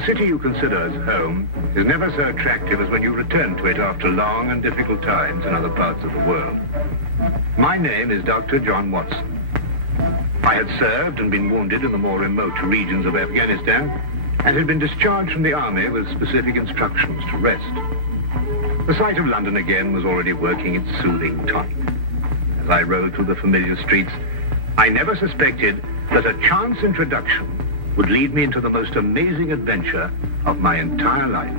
the city you consider as home is never so attractive as when you return to it after long and difficult times in other parts of the world. My name is Dr. John Watson. I had served and been wounded in the more remote regions of Afghanistan and had been discharged from the army with specific instructions to rest. The sight of London again was already working its soothing tonic. As I rode through the familiar streets, I never suspected that a chance introduction would lead me into the most amazing adventure of my entire life.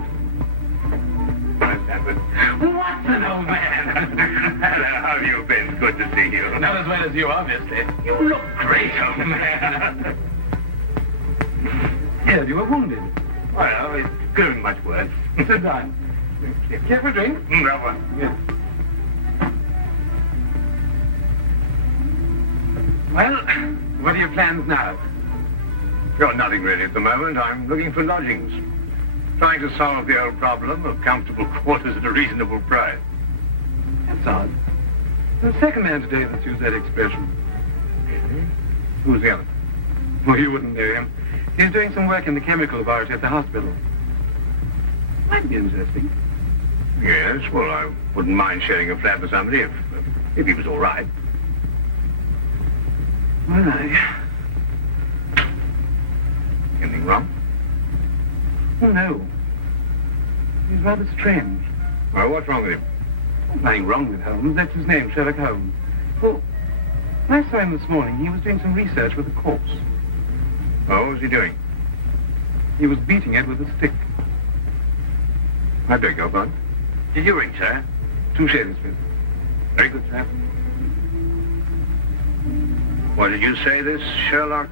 Watson, old man. Hello, how have you been? Good to see you. Not as well as you, obviously. You look great, old man. Yeah, you were wounded. Well, it's going much worse. Sit down. Care for a drink? No one. Yes. Well, what are your plans now? Got nothing really at the moment. I'm looking for lodgings. Trying to solve the old problem of comfortable quarters at a reasonable price. That's odd. The second man today that's used that expression. Really? Who's the other? Well, you wouldn't know him. He's doing some work in the chemical laboratory at the hospital. Might be interesting. Yes, well, I wouldn't mind sharing a flat with somebody if he was all right. Well, Anything wrong? Oh, no. He's rather strange. Well, what's wrong with him? Nothing wrong with Holmes. That's his name, Sherlock Holmes. Well, when I saw him this morning, he was doing some research with a corpse. Oh, what was he doing? He was beating it with a stick. I beg your pardon? Did you ring, sir? 2 shillings, please. Very good, sir. What did you say this Sherlock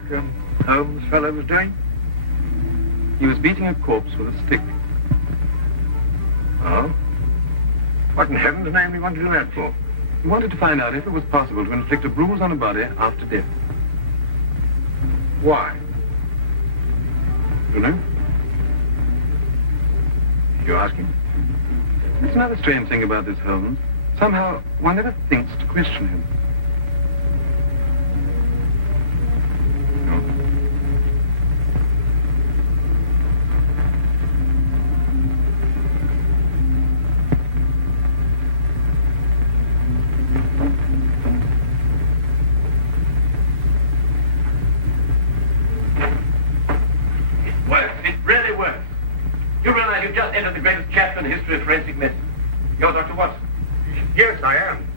Holmes fellow was doing? He was beating a corpse with a stick. Oh? What in heaven's name do you want to do that for? He wanted to find out if it was possible to inflict a bruise on a body after death. Why? You know? You ask him? That's another strange thing about this Holmes. Somehow, one never thinks to question him. No. It works. It really works. You realize you've just entered the greatest chapter in the history of forensic medicine. You're Dr. Watson. Yes, I am.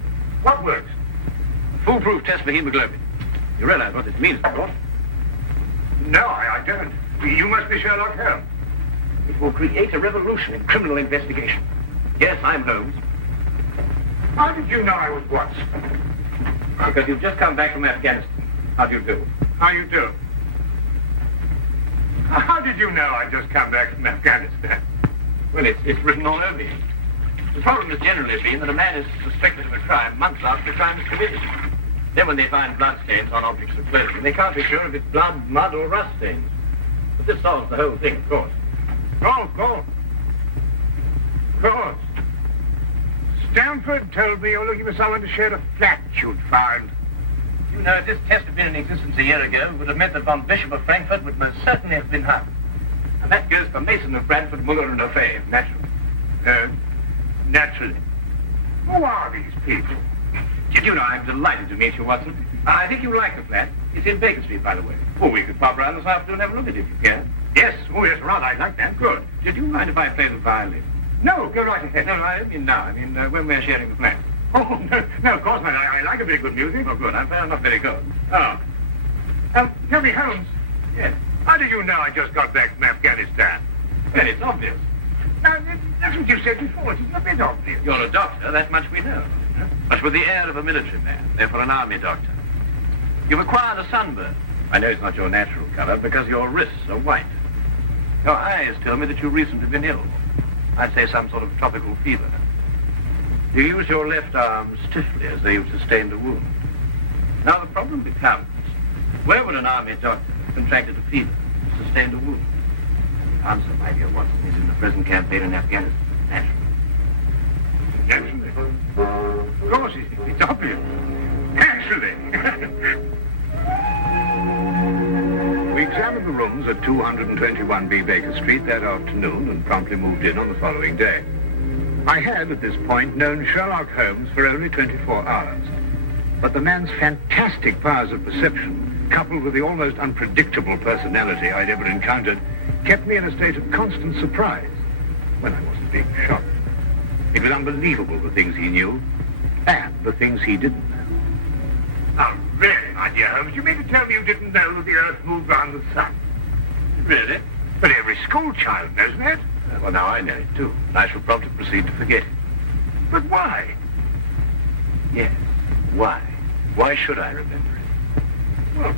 What works? Foolproof test for hemoglobin. You realize what this means, of course. No, I don't. You must be Sherlock Holmes. It will create a revolution in criminal investigation. Yes, I'm Holmes. How did you know I was Watson? Because you've just come back from Afghanistan. How do you do? How you do? How did you know I just come back from Afghanistan? Well, it's written all over you. The problem has generally been that a man is suspected of a crime months after the crime is committed. Then when they find bloodstains on objects of clothing, they can't be sure if it's blood, mud, or rust stains. But this solves the whole thing, of course. Oh, of course. Of course. Stanford told me you're looking for someone to share a flat you'd found. You know, if this test had been in existence a year ago, it would have meant that von Bishop of Frankfurt would most certainly have been hung. And that goes for Mason of Bradford, Muller, and O'Fay, naturally. Naturally. Who are these people? Did you know, I'm delighted to meet you, Watson. I think you'll like the flat. It's in Baker Street, by the way. Oh, we could pop round this afternoon and have a look at it if you care. Yes, oh yes, rather, I'd like that. Good. Did you mind if I play the violin? No, go right ahead. No, I don't mean now. I mean when we're sharing the flat. Oh, no, of course not. I like a bit of good music. Oh, good. I'm not very good. Oh. Tell me, Holmes. Yes. How did you know I just got back from Afghanistan? Well, it's obvious. Now, that's what you said before. It's a bit obvious. You're a doctor, that much we know. But with the air of a military man, therefore an army doctor. You've acquired a sunburn. I know it's not your natural color because your wrists are white. Your eyes tell me that you've recently been ill. I'd say some sort of tropical fever. You use your left arm stiffly as though you've sustained a wound. Now the problem becomes, where would an army doctor have contracted a fever, sustained a wound? The answer, my dear Watson, is in the present campaign in Afghanistan, naturally. Naturally. Of course, it's obvious. Naturally. We examined the the rooms at 221B Baker Street that afternoon and promptly moved in on the following day. I had, at this point, known Sherlock Holmes for only 24 hours. But the man's fantastic powers of perception, coupled with the almost unpredictable personality I'd ever encountered, kept me in a state of constant surprise when I wasn't being shocked. It was unbelievable the things he knew and the things he didn't know. Oh, really, my dear Holmes? You mean to tell me you didn't know that the Earth moved round the sun? Really? But every school child knows that. Well, now I know it, too. And I shall promptly proceed to forget it. But why? Yes, why? Why should I remember it? Well,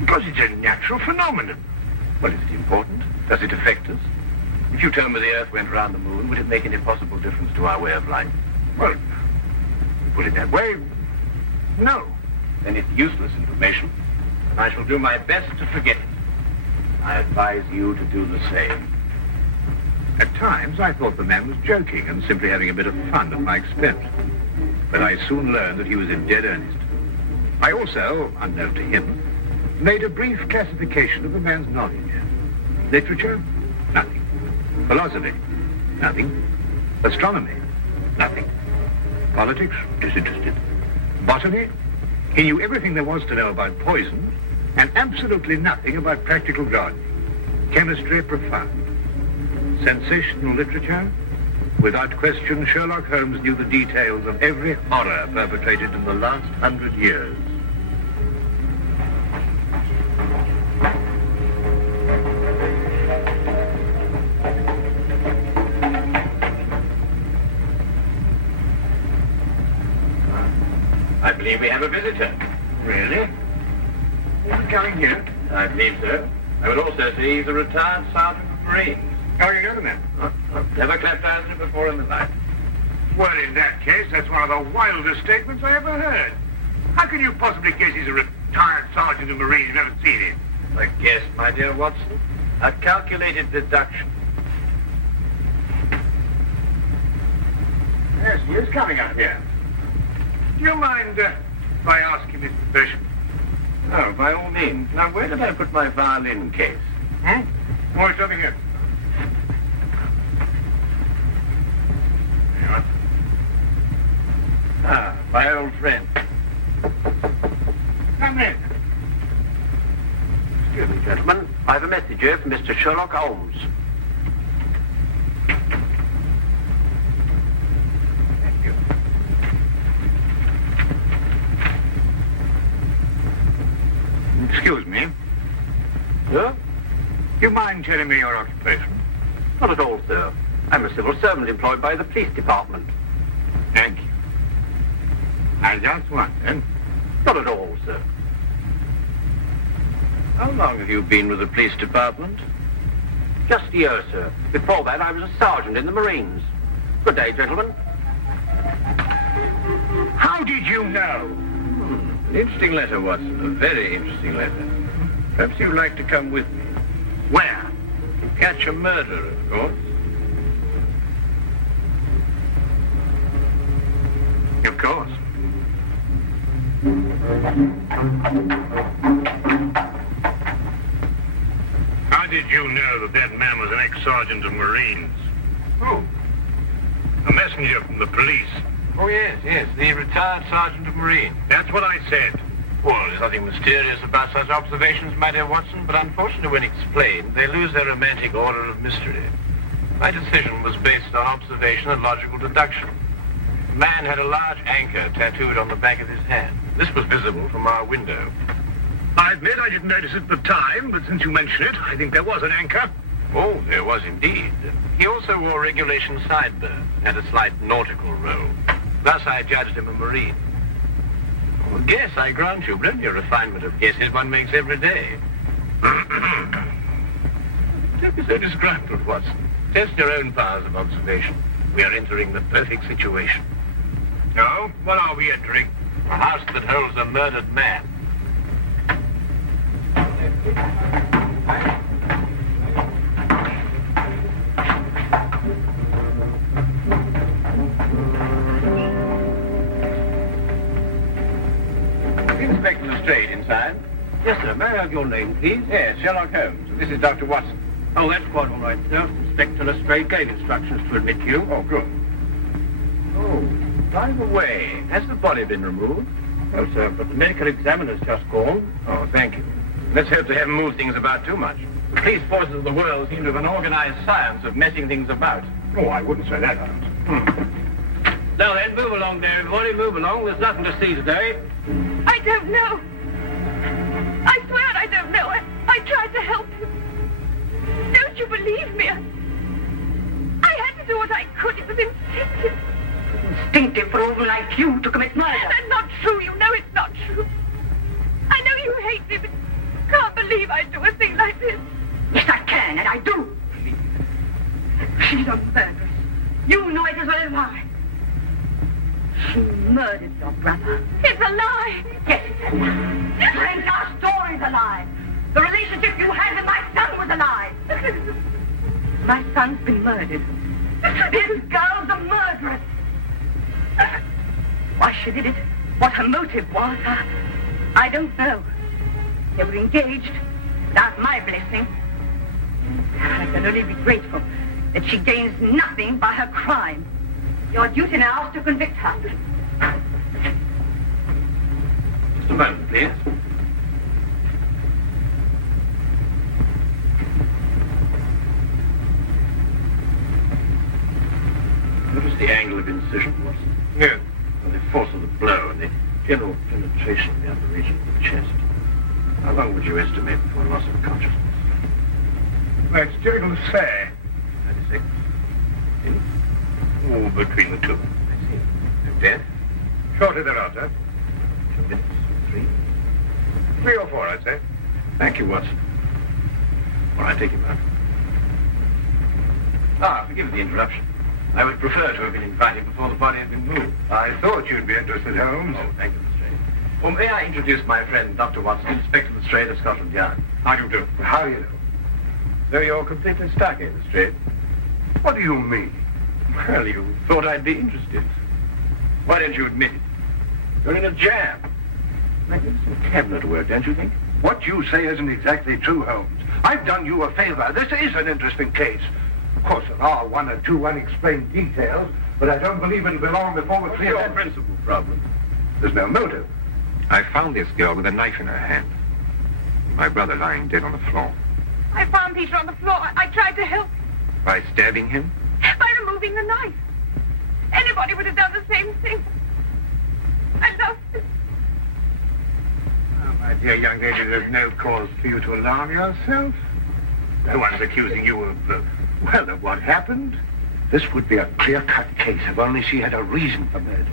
because it's a natural phenomenon. Well, is it important? Does it affect us? If you told me the Earth went round the moon, would it make any possible difference to our way of life? Well, put it that way, no. Then it's useless information, and I shall do my best to forget it. I advise you to do the same. At times, I thought the man was joking and simply having a bit of fun at my expense. But I soon learned that he was in dead earnest. I also, unknown to him, made a brief classification of the man's knowledge. Literature? Nothing. Philosophy? Nothing. Astronomy? Nothing. Politics? Disinterested. Botany? He knew everything there was to know about poison and absolutely nothing about practical gardening. Chemistry? Profound. Sensational literature? Without question, Sherlock Holmes knew the details of every horror perpetrated in the last 100 years. I believe we have a visitor. Really? Is he coming here? I believe so. I would also say he's a retired sergeant of Marines. Oh, you know the man? I've never clapped eyes on him before in my life. Well, in that case, that's one of the wildest statements I ever heard. How can you possibly guess he's a retired sergeant of Marines? You've never seen him. A guess, my dear Watson. A calculated deduction. Yes, he is coming up here. Do you mind if I ask him his profession? Oh, by all means. Now, where did I put my violin case? Oh, it's over here. There you are. Ah, my old friend. Come in. Excuse me, gentlemen. I have a message here from Mr. Sherlock Holmes. Thank you. Excuse me. Sir? Do you mind telling me your occupation? Not at all, sir. I'm a civil servant employed by the police department. Thank you. I just wondered. Not at all, sir. How long have you been with the police department? Just a year, sir. Before that, I was a sergeant in the Marines. Good day, gentlemen. How did you know? An interesting letter, Watson. A very interesting letter. Perhaps you'd like to come with me. Where? To catch a murderer, of course. Of course. How did you know that man was an ex-sergeant of Marines? Who? A messenger from the police. Oh, yes, the retired sergeant of Marine. That's what I said. Well, there's nothing mysterious about such observations, my dear Watson, but unfortunately, when explained, they lose their romantic order of mystery. My decision was based on observation and logical deduction. The man had a large anchor tattooed on the back of his hand. This was visible from our window. I admit I didn't notice it at the time, but since you mention it, I think there was an anchor. Oh, there was indeed. He also wore regulation sideburns and had a slight nautical robe. Thus, I judged him a Marine. Well, guess, I grant you, plenty of refinement of guesses one makes every day. Don't be so disgruntled, Watson. Test your own powers of observation. We are entering the perfect situation. No? What are we entering? A house that holds a murdered man. Inspector Lestrade inside? Yes, sir. May I have your name, please? Yes, Sherlock Holmes. This is Dr. Watson. Oh, that's quite all right, sir. Inspector Lestrade gave instructions to admit you. Oh, good. Oh, by the way, has the body been removed? No, sir, but the medical examiner's just called. Oh, thank you. Let's hope they haven't moved things about too much. The police forces of the world seem to have an organized science of messing things about. Oh, I wouldn't say that, Holmes. Now then, move along there, everybody. Move along. There's nothing to see today. I don't know. I swear I don't know. I tried to help you. Don't you believe me? I had to do what I could. It was instinctive. Instinctive for a woman like you to commit murder. That's not true. You know it's not true. I know you hate me, but you can't believe I'd do a thing like this. Yes, I can, and I do. She's a murderess. You know it as well as I. She murdered your brother. It's a lie. Yes, it's a lie. The entire story's a lie. The relationship you had with my son was a lie. My son's been murdered. This girl's a murderess. Why she did it, what her motive was, I don't know. They were engaged without my blessing. I can only be grateful that she gains nothing by her crime. Your duty now is to convict her. Just a moment, please. Notice the angle of incision, Watson? Yes. And the force of the blow and the general penetration of the upper region of the chest. How long would you estimate before loss of consciousness? Well, it's difficult to say. 90 seconds. Oh, between the two. I see. No dead? Shortly thereafter. 2 minutes. 3. 3 or 4, I'd say. Thank you, Watson. All right, take him out. Ah, forgive the interruption. I would prefer to have been invited before the body had been moved. I thought you'd be interested, Holmes. Oh, thank you, Lestrade. Well, may I introduce my friend, Dr. Watson, Inspector Lestrade of Scotland Yard? How do you do? How do you know? So you're completely stuck, eh, Lestrade? What do you mean? Well, you thought I'd be interested. Why don't you admit it? You're in a jam. Magnificent cabinet work, don't you think? What you say isn't exactly true, Holmes. I've done you a favor. This is an interesting case. Of course, there are 1 or 2 unexplained details, but I don't believe it'll be long before we're What's clear. your principal problem? There's no motive. I found this girl with a knife in her hand. My brother lying dead on the floor. I found Peter on the floor. I tried to help By stabbing him? by removing the knife. Anybody would have done the same thing. I lost him. Oh, my dear young lady, there's no cause for you to alarm yourself. No one's accusing you of, of what happened. This would be a clear-cut case if only she had a reason for murdering.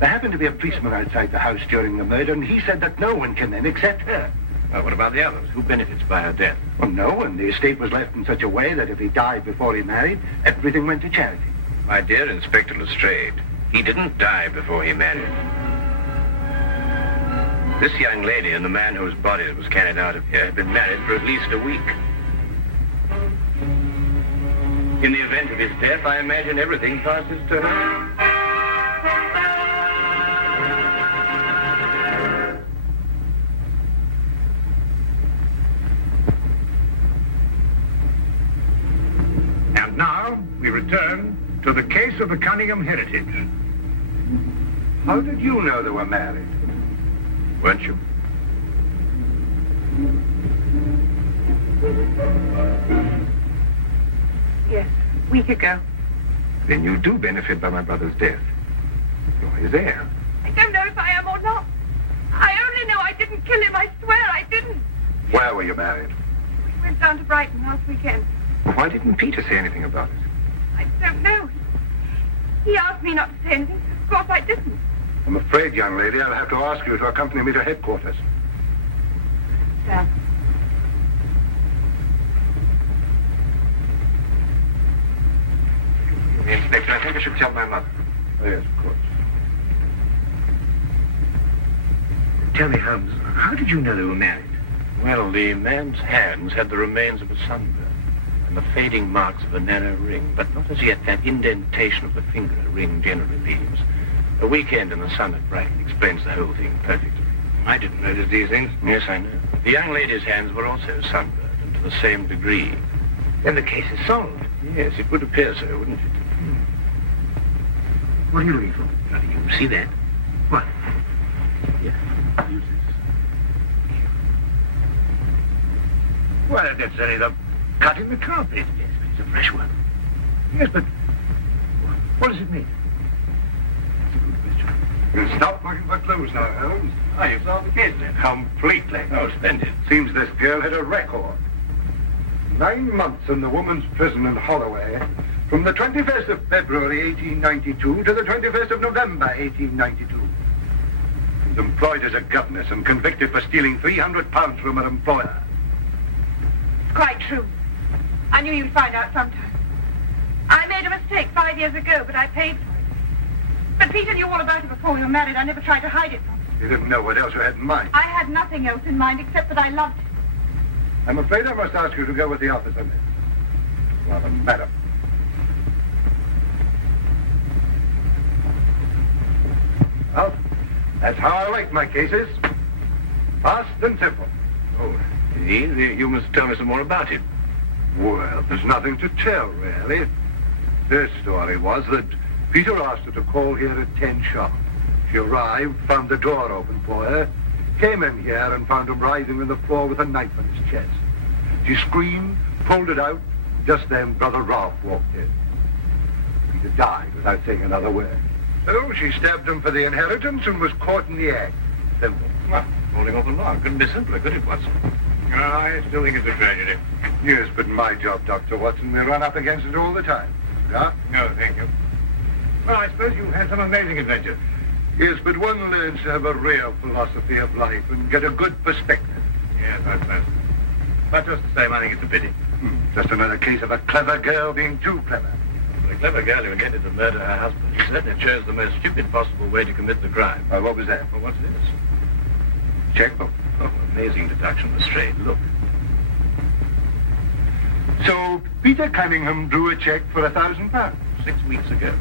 There happened to be a policeman outside the house during the murder, and he said that no one came in except her. Well, what about the others? Who benefits by her death? Well, no one. The estate was left in such a way that if he died before he married, everything went to charity. My dear Inspector Lestrade, he didn't die before he married. This young lady and the man whose body was carried out of here had been married for at least a week. In the event of his death, I imagine everything passes to her. And now we return to the case of the Cunningham heritage. How did you know they were married? Weren't you? Yes, a week ago. Then you do benefit by my brother's death. You're his heir. I don't know if I am or not. I only know I didn't kill him. I swear I didn't. Where were you married? We went down to Brighton last weekend. Well, why didn't Peter say anything about it? I don't know. He asked me not to say anything. Of course I didn't. I'm afraid, young lady, I'll have to ask you to accompany me to headquarters. Sam. Inspector, I think I should tell my mother. Oh, yes, of course. Tell me, Holmes, how did you know they were married? Well, the man's hands had the remains of a sunburn and the fading marks of a narrow ring, but not as yet that indentation of the finger a ring generally leaves. A weekend in the sun at Brighton explains the whole thing perfectly. I didn't notice these things. Yes, I know. The young lady's hands were also sunburned, and to the same degree. Then the case is solved. Yes, it would appear so, wouldn't it? What are you looking for? How do you see that? What? Yes. Use this. Well, that's only the cut in the carpet. Yes, but it's a fresh one. Yes, but what does it mean? You'll stop looking for clues now, Holmes. Ah, you've solved the case, then? Completely. Oh, splendid. Seems this girl had a record. 9 months in the woman's prison in Holloway, from the 21st of February 1892 to the 21st of November 1892. She's employed as a governess and convicted for stealing £300 from her employer. It's quite true. I knew you'd find out sometime. I made a mistake 5 years ago, but I paid for it. But Peter knew all about it before we were married. I never tried to hide it from him. You didn't know what else you had in mind. I had nothing else in mind except that I loved him. I'm afraid I must ask you to go with the officer, miss. Rather, madam. Well, that's how I like my cases. Fast and simple. Oh, indeed. You must tell me some more about it. Well, there's nothing to tell, really. Their story was that Peter asked her to call here at 10 sharp. She arrived, found the door open for her, came in here and found him writhing on the floor with a knife in his chest. She screamed, pulled it out. Just then, Brother Ralph walked in. Peter died without saying another word. So she stabbed him for the inheritance and was caught in the act. Simple. Well, holding off the law. Couldn't be simpler, could it, Watson? I still think it's a tragedy. Yes, but my job, Dr. Watson, we run up against it all the time. Yeah? No, thank you. Well, I suppose you've had some amazing adventures. Yes, but one learns to have a real philosophy of life and get a good perspective. Yes, I suppose. But just the same, I think it's a pity. Just another case of a clever girl being too clever. The clever girl who intended to murder her husband, she certainly chose the most stupid possible way to commit the crime. What was that? Well, what's this? Checkbook. Oh, amazing deduction, Lestrade. Look. So Peter Cunningham drew a check for £1,000. 6 weeks ago,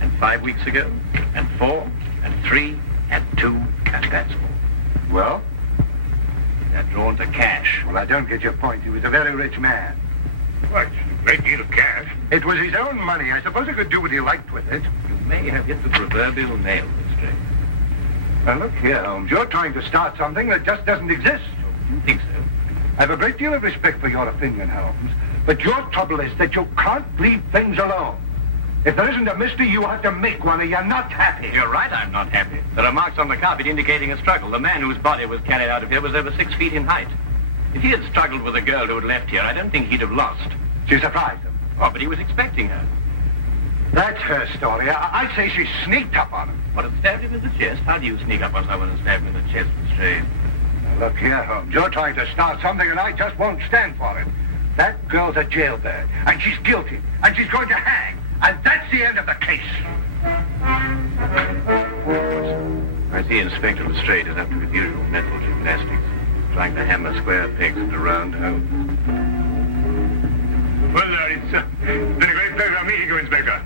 and 5 weeks ago, and 4, and 3, and 2, and that's all. Well? They're drawn to cash. Well, I don't get your point. He was a very rich man. What? A great deal of cash. It was his own money. I suppose he could do what he liked with it. You may have hit the proverbial nail, Lestrade. Now, look here, Holmes. You're trying to start something that just doesn't exist. You think so? I have a great deal of respect for your opinion, Holmes. But your trouble is that you can't leave things alone. If there isn't a mystery, you have to make one, or you're not happy. You're right, I'm not happy. There are marks on the carpet indicating a struggle. The man whose body was carried out of here was over 6 feet in height. If he had struggled with a girl who had left here, I don't think he'd have lost. She surprised him. Oh, but he was expecting her. That's her story. I'd say she sneaked up on him. What, had stabbed him in the chest? How do you sneak up on someone and stab him in the chest, Lestrade? Now, look here, Holmes. You're trying to start something, and I just won't stand for it. That girl's a jailbird, and she's guilty, and she's going to hang. And that's the end of the case. I see Inspector Lestrade is up to his usual mental gymnastics, trying to hammer square pegs into round holes. Well, it's been a great pleasure meeting you, Inspector.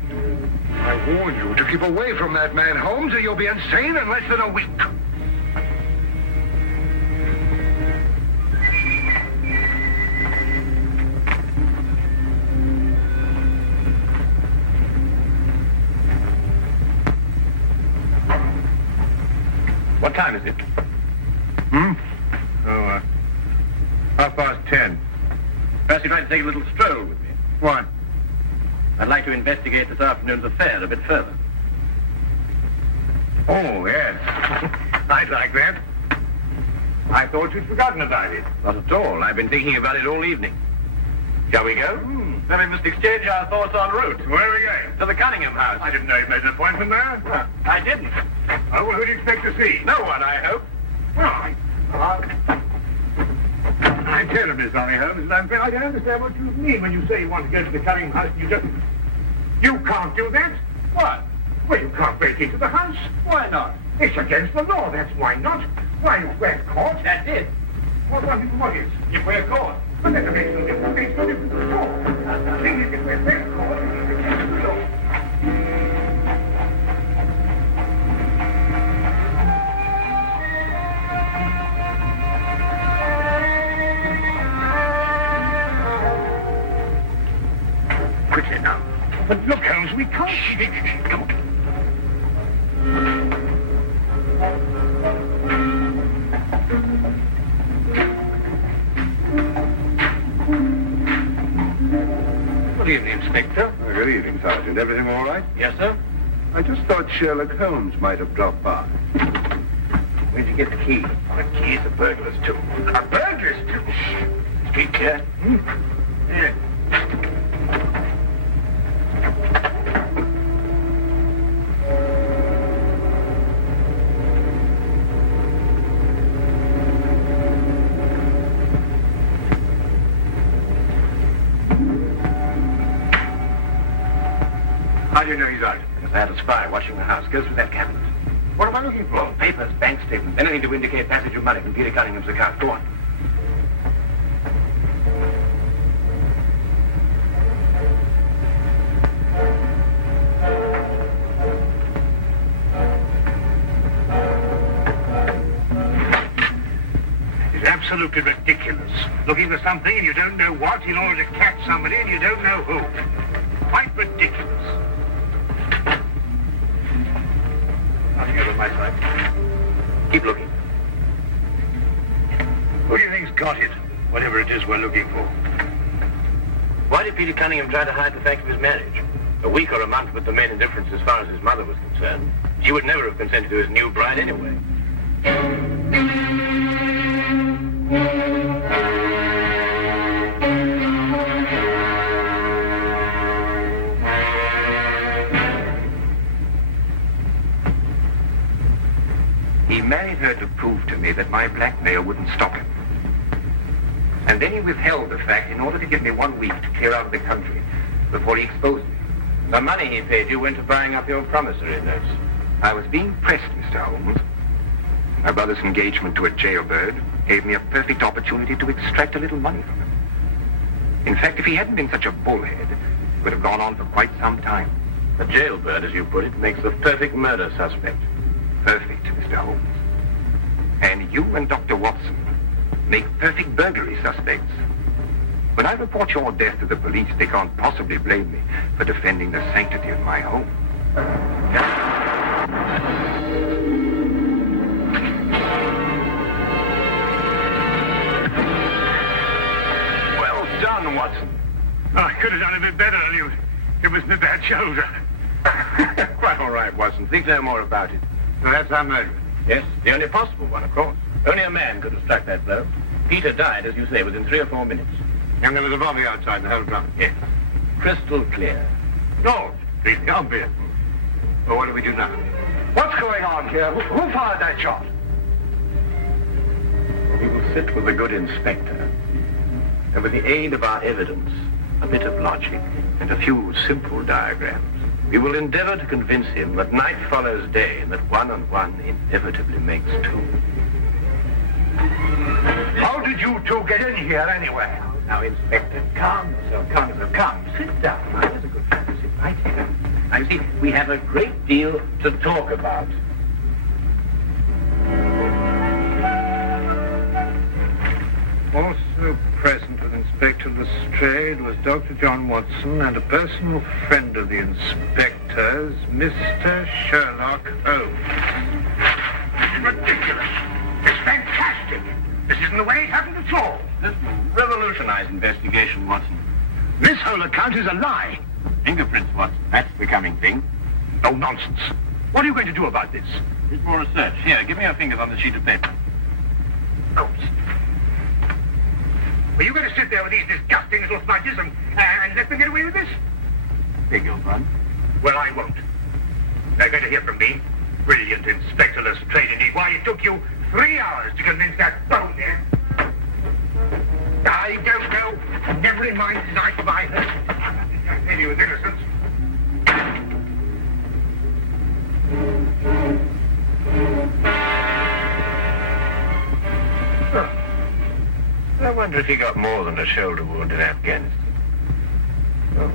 I warn you to keep away from that man, Holmes, or you'll be insane in less than a week. What time is it? Oh, 10:30. Perhaps you'd like to take a little stroll with me. What? I'd like to investigate this afternoon's affair a bit further. Oh, yes. I'd like that. I thought you'd forgotten about it. Not at all. I've been thinking about it all evening. Shall we go? Then we must exchange our thoughts en route. Where are we going? To the Cunningham house. I didn't know you made an appointment there. I didn't. Oh, well, who do you expect to see? No one, I hope. Well, I'm terribly sorry, Holmes. I don't understand what you mean when you say you want to go to the Cunningham house. You can't do that. What? Well, you can't break into the house. Why not? It's against the law, that's why not. Why, if we're caught... That's it. What is? If we're caught. But that makes no difference. Makes no difference at all. The thing is, if we're caught, it's against the law. quickly now. But look, Holmes, we can't... Come on. Good evening, Inspector. Good evening, Sergeant. Everything all right? Yes, sir? I just thought Sherlock Holmes might have dropped by. Where'd you get the key? The key's a burglar's too. A burglar's too? Street clear? Yeah. How do you know he's out? Because I had a spy watching the house. Go through that cabinet. What am I looking for? Papers, bank statements, anything to indicate passage of money from Peter Cunningham's account. Go on. It's absolutely ridiculous. Looking for something and you don't know what in order to catch somebody and you don't know who. Quite ridiculous. Nothing over my side. Keep looking. Who do you think's got it? Whatever it is we're looking for. Why did Peter Cunningham try to hide the fact of his marriage? A week or a month put the main indifference as far as his mother was concerned. She would never have consented to his new bride anyway. He married her to prove to me that my blackmail wouldn't stop him. And then he withheld the fact in order to give me 1 week to clear out of the country before he exposed me. The money he paid you went to buying up your promissory notes. I was being pressed, Mr. Holmes. My brother's engagement to a jailbird gave me a perfect opportunity to extract a little money from him. In fact, if he hadn't been such a bullhead, it would have gone on for quite some time. A jailbird, as you put it, makes the perfect murder suspect. Perfect, Mr. Holmes. And you and Dr. Watson make perfect burglary suspects. When I report your death to the police, they can't possibly blame me for defending the sanctity of my home. Well done, Watson. Oh, I could have done a bit better. It was my bad shoulder. Quite all right, Watson. Think no more about it. Well, that's our murder. Yes, the only possible one, of course. Only a man could have struck that blow. Peter died, as you say, within 3 or 4 minutes. And there was a bobby outside the whole drunk. Yes. Crystal clear. No, completely obvious. Well, what do we do now? What's going on here? Who fired that shot? We will sit with the good inspector, and with the aid of our evidence, a bit of logic, and a few simple diagrams, we will endeavor to convince him that night follows day, and that 1 and 1 inevitably makes 2. How did you two get in here anyway? Now, Inspector, calm yourself, calm yourself. Come, sit down. Now, here's a good friend to sit right here. Now, you see, we have a great deal to talk about. Also present with Inspector Lestrade was Dr. John Watson and a personal friend of the inspector's, Mr. Sherlock Holmes. Ridiculous. It's fantastic. This isn't the way it happened at all. This will revolutionize investigation, Watson. This whole account is a lie. Fingerprints, Watson. That's the coming thing. No nonsense. What are you going to do about this? Bit more research. Here, give me your fingers on the sheet of paper. Holmes. Were you going to sit there with these disgusting little smudges and let them get away with this? Beg your pardon? Well, I won't. They're going to hear from me. Brilliant Inspector Lestrade, indeed. Why, it took you 3 hours to convince that bonehead. I don't know. Never in mind his life by her. I tell you with innocence. I wonder if he got more than a shoulder wound in Afghanistan. Oh.